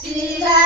Sila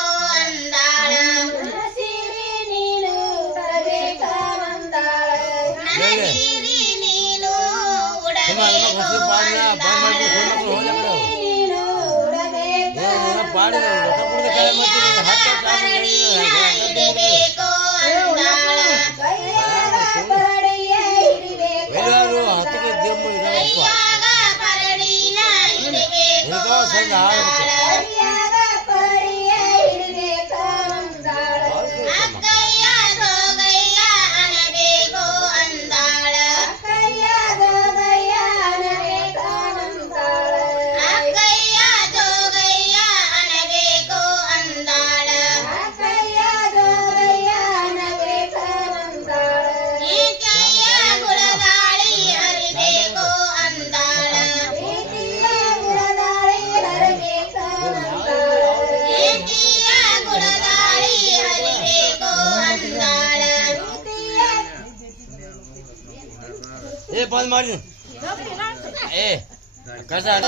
phone મારી એ કસા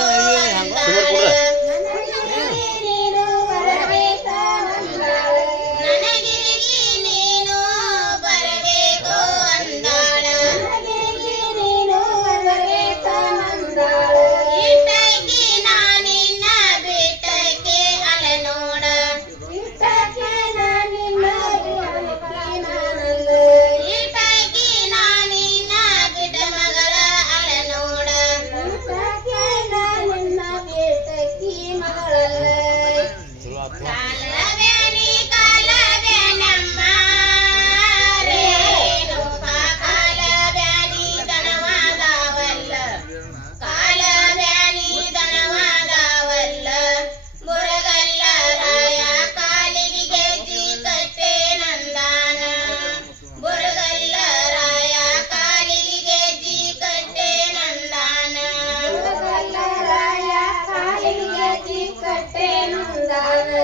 ചീക്കട്ടേനുണ്ടാണ്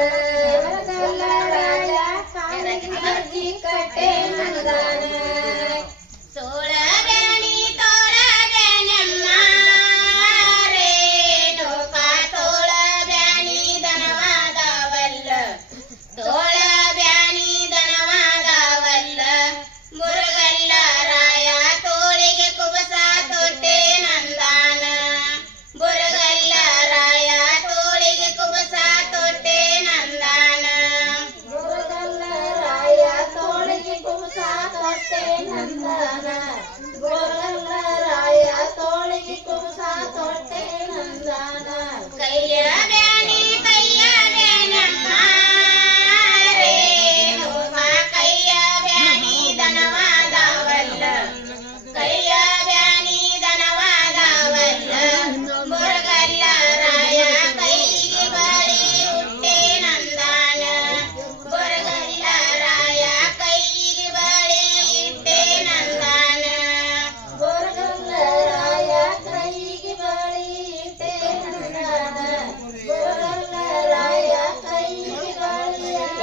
கோட்டை நந்தன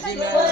开心们。